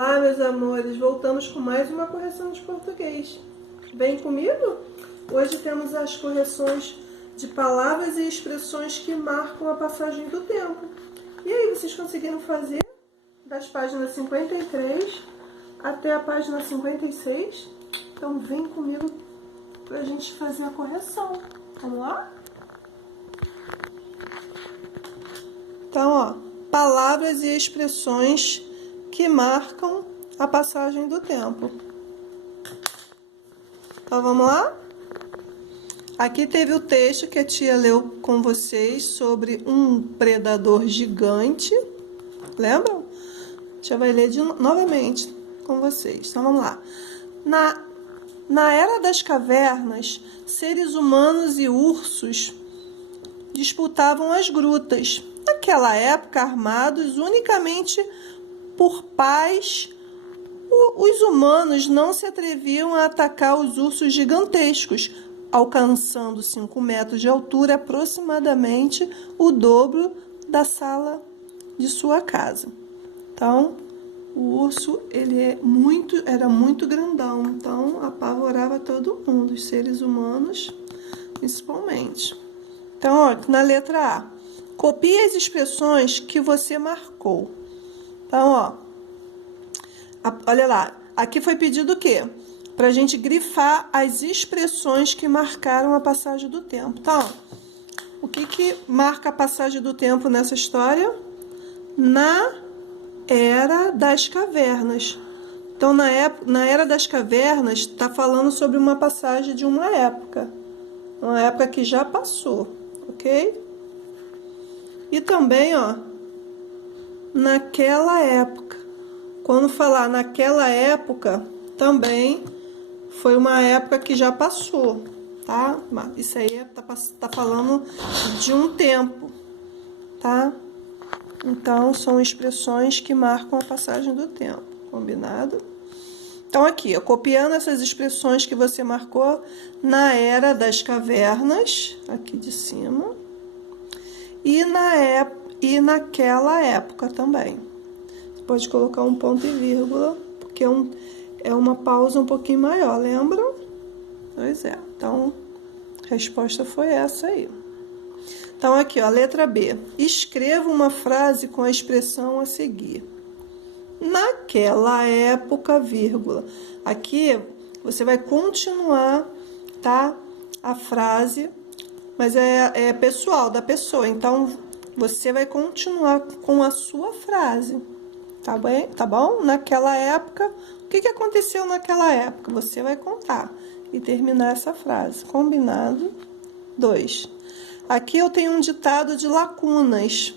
Olá, meus amores, voltamos com mais uma correção de português. Vem comigo? Hoje temos as correções de palavras e expressões que marcam a passagem do tempo. E aí, vocês conseguiram fazer das páginas 53 até a página 56? Então vem comigo pra gente fazer a correção. Vamos lá? Então, ó, palavras e expressões que marcam a passagem do tempo. Então, vamos lá? Aqui teve o texto que a tia leu com vocês sobre um predador gigante. Lembram? A tia vai ler novamente com vocês. Então, vamos lá. Na era das cavernas, seres humanos e ursos disputavam as grutas. Naquela época, armados unicamente por pais, os humanos não se atreviam a atacar os ursos gigantescos, alcançando 5 metros de altura, aproximadamente o dobro da sala de sua casa. Então, o urso era muito grandão, então apavorava todo mundo, os seres humanos principalmente. Então, ó, na letra A, copie as expressões que você marcou. Então, ó, olha lá, aqui foi pedido o quê? Para a gente grifar as expressões que marcaram a passagem do tempo. Então, o que marca a passagem do tempo nessa história? Na Era das Cavernas. Então, na Era das Cavernas, está falando sobre uma passagem de uma época que já passou, ok? E também, ó, naquela época. Quando falar naquela época, também foi uma época que já passou, tá? Isso aí tá falando de um tempo, tá? Então, são expressões que marcam a passagem do tempo, combinado? Então, aqui, ó, copiando essas expressões que você marcou na Era das Cavernas, aqui de cima, e naquela época também. Você pode colocar um ponto e vírgula, porque é uma pausa um pouquinho maior, lembram? Pois é. Então, a resposta foi essa aí. Então, aqui, ó, letra B. Escreva uma frase com a expressão a seguir. Naquela época, vírgula. Aqui, você vai continuar, tá? A frase, mas é pessoal, da pessoa. Então, você vai continuar com a sua frase, tá bem? Tá bom? Naquela época, o que aconteceu naquela época? Você vai contar e terminar essa frase. Combinado? 2. Aqui eu tenho um ditado de lacunas.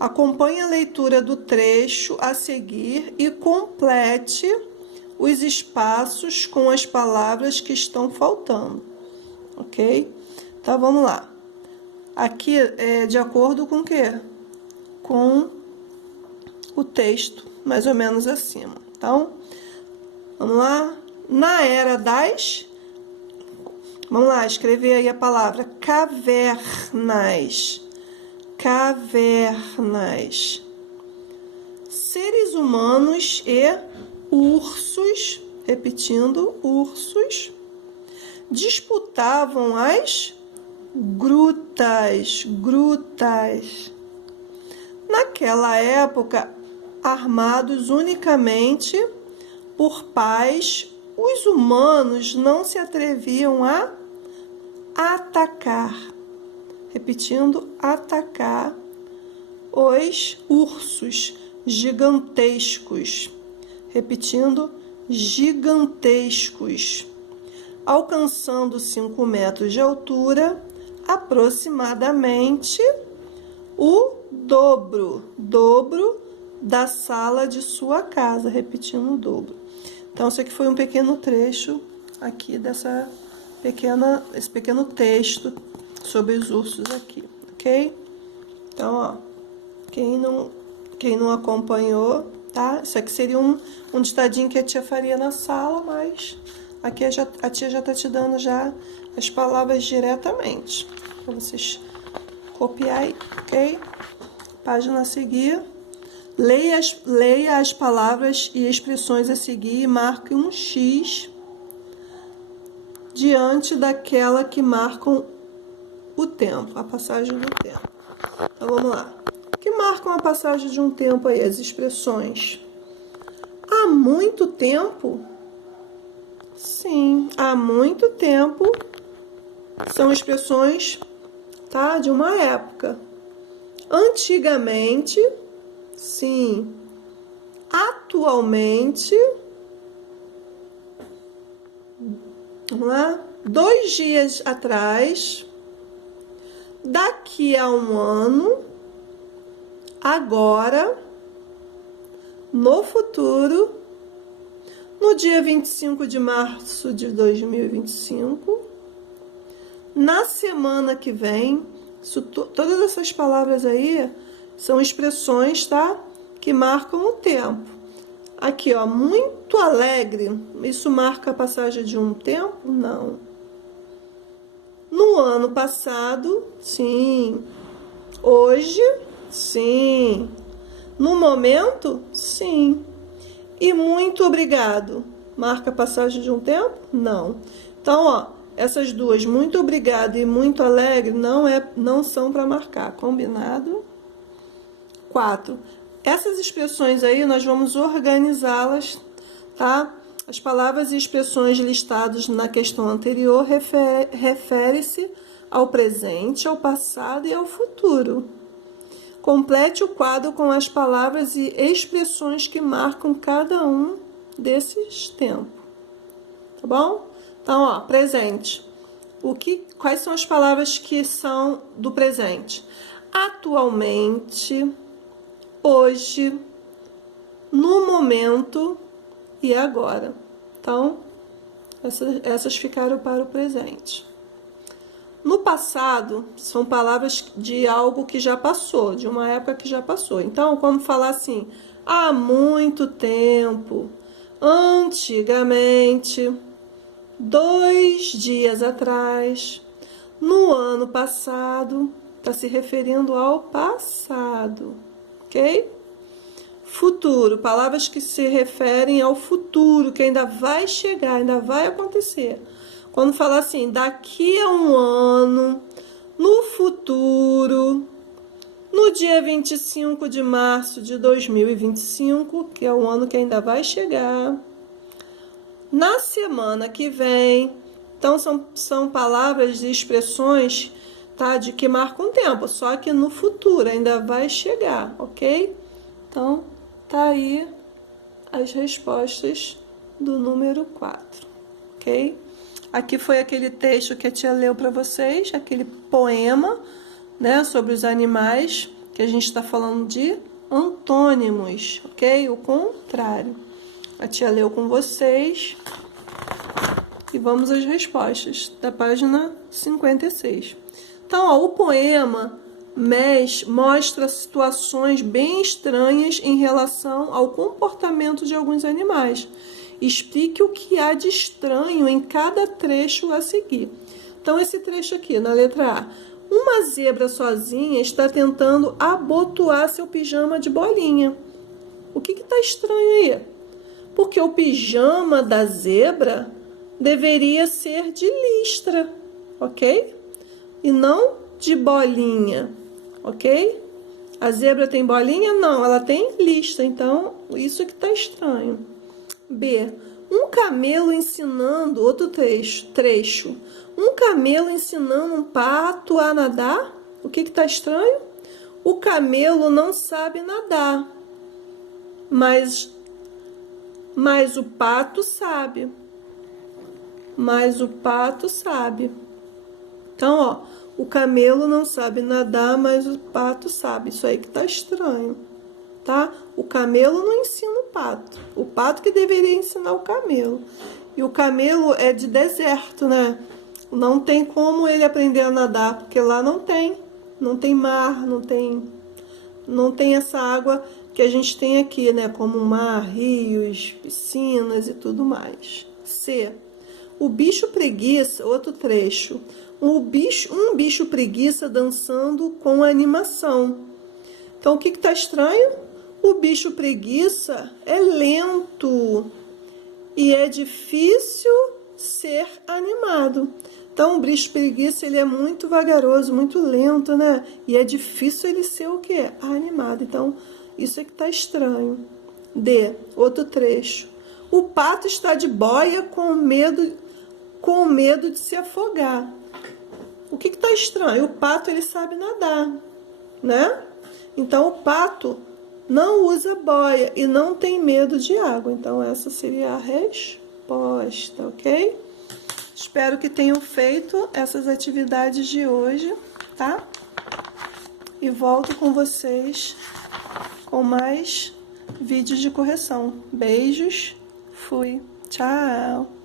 Acompanhe a leitura do trecho a seguir e complete os espaços com as palavras que estão faltando, ok? Então, vamos lá. Aqui é de acordo com o quê? Com o texto, mais ou menos acima. Então, vamos lá. Na era das... Vamos lá, escrever aí a palavra cavernas. Cavernas. Seres humanos e ursos, repetindo, ursos, disputavam as grutas. Naquela época, armados unicamente por pais, os humanos não se atreviam a atacar. Repetindo, atacar os ursos gigantescos. Repetindo, gigantescos. Alcançando 5 metros de altura, aproximadamente o dobro da sala de sua casa, repetindo o dobro. Então, isso aqui foi um pequeno trecho aqui esse pequeno texto sobre os ursos aqui, ok? Então, ó, quem não acompanhou, tá? Isso aqui seria um ditadinho que a tia faria na sala, mas aqui a tia já tá te dando já as palavras diretamente, para vocês copiar aí, ok? Página a seguir. Leia as palavras e expressões a seguir e marque um X diante daquela que marcam o tempo, a passagem do tempo. Então, vamos lá. O que marcam a passagem de um tempo aí? As expressões. Há muito tempo? Sim, há muito tempo são expressões, tá, de uma época. Antigamente, sim. Atualmente, vamos lá, 2 dias atrás, daqui a um ano, agora, no futuro, no dia 25 de março de 2025, na semana que vem. Todas essas palavras aí são expressões, tá? Que marcam o tempo. Aqui, ó, muito alegre. Isso marca a passagem de um tempo? Não. No ano passado, sim. Hoje, sim. No momento, sim. E muito obrigado. Marca a passagem de um tempo? Não. Então, ó, essas duas, muito obrigado e muito alegre, não são para marcar. Combinado? 4. Essas expressões aí, nós vamos organizá-las, tá? As palavras e expressões listadas na questão anterior refere-se ao presente, ao passado e ao futuro. Complete o quadro com as palavras e expressões que marcam cada um desses tempos. Tá bom? Então, ó, presente. Quais são as palavras que são do presente? Atualmente, hoje, no momento e agora. Então, essas ficaram para o presente. No passado, são palavras de algo que já passou, de uma época que já passou. Então, como falar assim, há muito tempo, antigamente, 2 dias atrás, no ano passado, está se referindo ao passado, ok? Futuro, palavras que se referem ao futuro, que ainda vai chegar, ainda vai acontecer. Quando falar assim, daqui a um ano, no futuro, no dia 25 de março de 2025, que é o ano que ainda vai chegar, na semana que vem. Então, são palavras e expressões, tá, de que marcam tempo, só que no futuro ainda vai chegar, ok? Então, tá aí as respostas do número 4, ok? Aqui foi aquele texto que a tia leu para vocês, aquele poema, né, sobre os animais, que a gente está falando de antônimos, ok? O contrário. A tia leu com vocês e vamos às respostas da página 56. Então, ó, o poema mostra situações bem estranhas em relação ao comportamento de alguns animais. Explique o que há de estranho em cada trecho a seguir. Então, esse trecho aqui, na letra A. Uma zebra sozinha está tentando abotoar seu pijama de bolinha. O que está estranho aí? Porque o pijama da zebra deveria ser de listra, ok? E não de bolinha, ok? A zebra tem bolinha? Não, ela tem listra, então isso que está estranho. B. Um camelo ensinando, outro trecho. Um camelo ensinando um pato a nadar? O que está estranho? O camelo não sabe nadar, mas o pato sabe. Mas o pato sabe. Então, ó, o camelo não sabe nadar, mas o pato sabe. Isso aí que tá estranho, tá? O camelo não ensina o pato que deveria ensinar o camelo. E o camelo é de deserto, né? Não tem como ele aprender a nadar, porque lá não tem mar, não tem essa água que a gente tem aqui, né? Como mar, rios, piscinas e tudo mais. C. O bicho preguiça, outro trecho. Um bicho preguiça dançando com animação. Então, o que está estranho? O bicho preguiça é lento e é difícil ser animado. Então, o bicho preguiça, ele é muito vagaroso, muito lento, né? E é difícil ele ser o quê? Animado. Então, isso é que tá estranho. D, outro trecho. O pato está de boia com medo de se afogar. O que tá estranho? O pato, ele sabe nadar, né? Então, o pato não usa boia e não tem medo de água. Então, essa seria a resposta, ok? Espero que tenham feito essas atividades de hoje, tá? E volto com vocês com mais vídeos de correção. Beijos, fui, tchau!